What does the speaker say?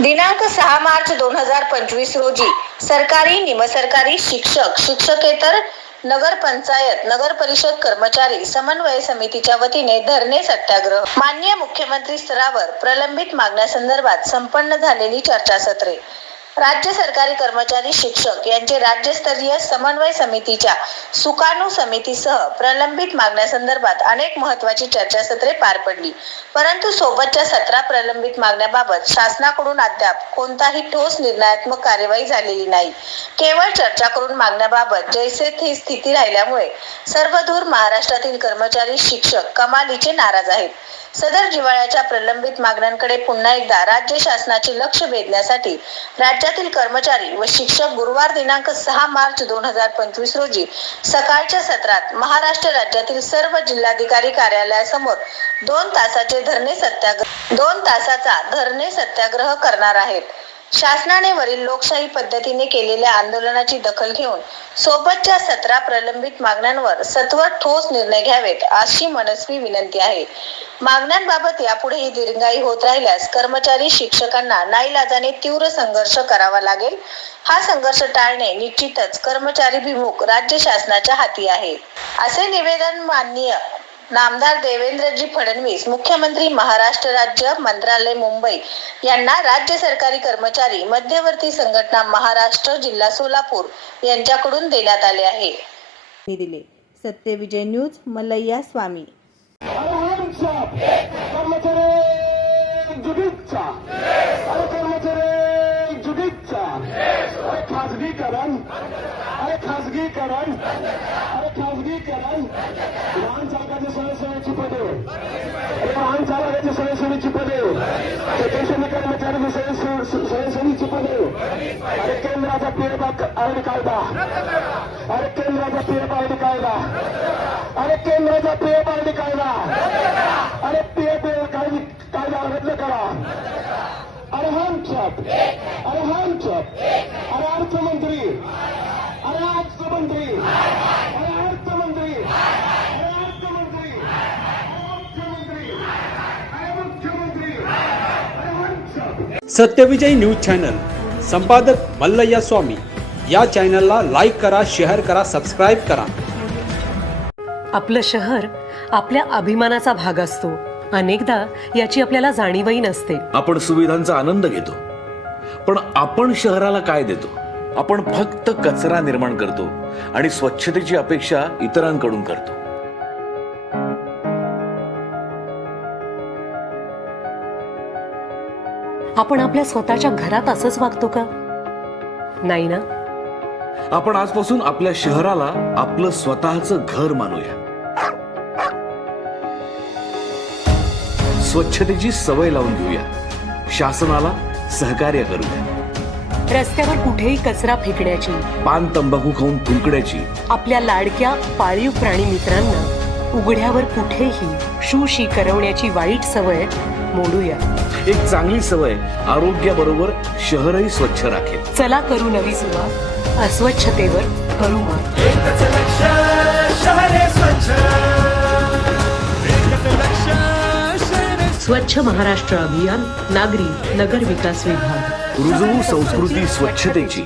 दिनांक सहा मार्च दोन हजार पंचवीस रोजी सरकारी निमसरकारी शिक्षक शिक्षकेतर नगर पंचायत नगर परिषद कर्मचारी समन्वय समितीच्या वतीने धरणे सत्याग्रह. मान्य मुख्यमंत्री स्तरावर प्रलंबित मागण्यासंदर्भात संपन्न झालेली चर्चासत्रे. राज्य सरकारी कर्मचारी शिक्षक यांचे राज्यस्तरीय समन्वय समितीच्या सुकाणू समितीसह प्रलंबित मागण्यासंदर्भात अनेक महत्वाची चर्चासत्रे पार पडली. परंतु सोबतच्या सतरा प्रलंबित मागण्याबाबत शासनाकडून अद्याप कोणताही ठोस निर्णयात्मक कार्यवाही झालेली नाही. केवळ चर्चा करून मागण्याबाबत जैसे थे स्थिती राहिल्यामुळे सर्वदूर महाराष्ट्रातील कर्मचारी शिक्षक कमालीचे नाराज आहेत. सदर जिव्हाळ्याच्या प्रलंबित मागण्यांकडे पुन्हा एकदा राज्य शासनाचे लक्ष वेधण्यासाठी राज्यातील कर्मचारी व शिक्षक गुरुवार दिनांक सहा मार्च दोन हजार पंचवीस रोजी सकाळच्या सत्रात महाराष्ट्र राज्यातील सर्व जिल्हाधिकारी कार्यालयासमोर दोन तासाचे धरणे सत्याग्रह दोन तासाचा धरणे सत्याग्रह करणार आहेत. शासनाने वरील लोकशाही पद्धतीने केलेल्या आंदोलनाची दखल घेऊन सोबतच्या सतरा प्रलंबित मागण्यांवर सत्वर ठोस निर्णय घ्यावेत अशी मनस्वी विनंती आहे. मागण्यांबाबत यापुढेही दीर्घाई होत राहिल्यास कर्मचारी शिक्षकांना नाईलाजाने तीव्र संघर्ष करावा लागेल. हा संघर्ष टाळणे निश्चितच कर्मचारी भिमुख राज्य शासनाच्या हाती आहे. असे निवेदन माननीय नामदार देवेंद्रजी फडणवीस मुख्यमंत्री महाराष्ट्र राज्य मंत्रालय मुंबई यांना राज्य सरकारी कर्मचारी मध्यवर्ती संघटना महाराष्ट्र जिल्हा सोलापूर यांच्याकडून देण्यात आले आहे. दिले. सत्यविजय न्यूज मलैया स्वामी. जुगीचा अरे जुगीचा अरे खाजगीकरण. स्वयंसेवेची अरे केंद्राचा पीएफ आयडी कायदा. अरे केंद्राचा पीएफ आयडी कायदा. अरे केंद्राचा पीएफ आयडी कायदा. अरे पीएफ कायदा कायदा रद्द करा. अरे हम छप अरे हम छप अरे अर्थमंत्री. अरे अर्थमंत्री. अरे अर्थमंत्री. अरे अर्थमंत्री. मुख्यमंत्री. अरे मुख्यमंत्री. Satyavijay news channel. संपादक मल्लय्या स्वामी. या चॅनलला लाईक करा शेअर करा सबस्क्राईब करा. आपलं शहर आपल्या अभिमानाचा भाग असतो. अनेकदा याची आपल्याला जाणीवही नसते. आपण सुविधांचा आनंद घेतो. पण आपण शहराला काय देतो? आपण फक्त कचरा निर्माण करतो आणि स्वच्छतेची अपेक्षा इतरांकडून करतो. आपण आपल्या स्वतःच्या घरात असंच वागतो का? नाही ना? आपण आजपासून आपल्या शहराला आपलं स्वतःचं घर मानूया. स्वच्छतेची सवय लावून घेऊया. शासनाला सहकार्य करूया. रस्त्यावर कुठेही कचरा फेकण्याची पान तंबाखू खाऊन थुंकण्याची आपल्या लाडक्या पाळीव प्राणी मित्रांना उघड्यावर कुठेही शूशी करवण्याची वाईट सवय मोडूया. एक चांगली सवय आरोग्याबरोबर शहरही स्वच्छ राखेल. चला करू नवी सुरुवात. अस्वच्छतेवर करू मात. स्वच्छ. महाराष्ट्र अभियान नागरी नगर विकास विभाग. रुजवू संस्कृती स्वच्छतेची.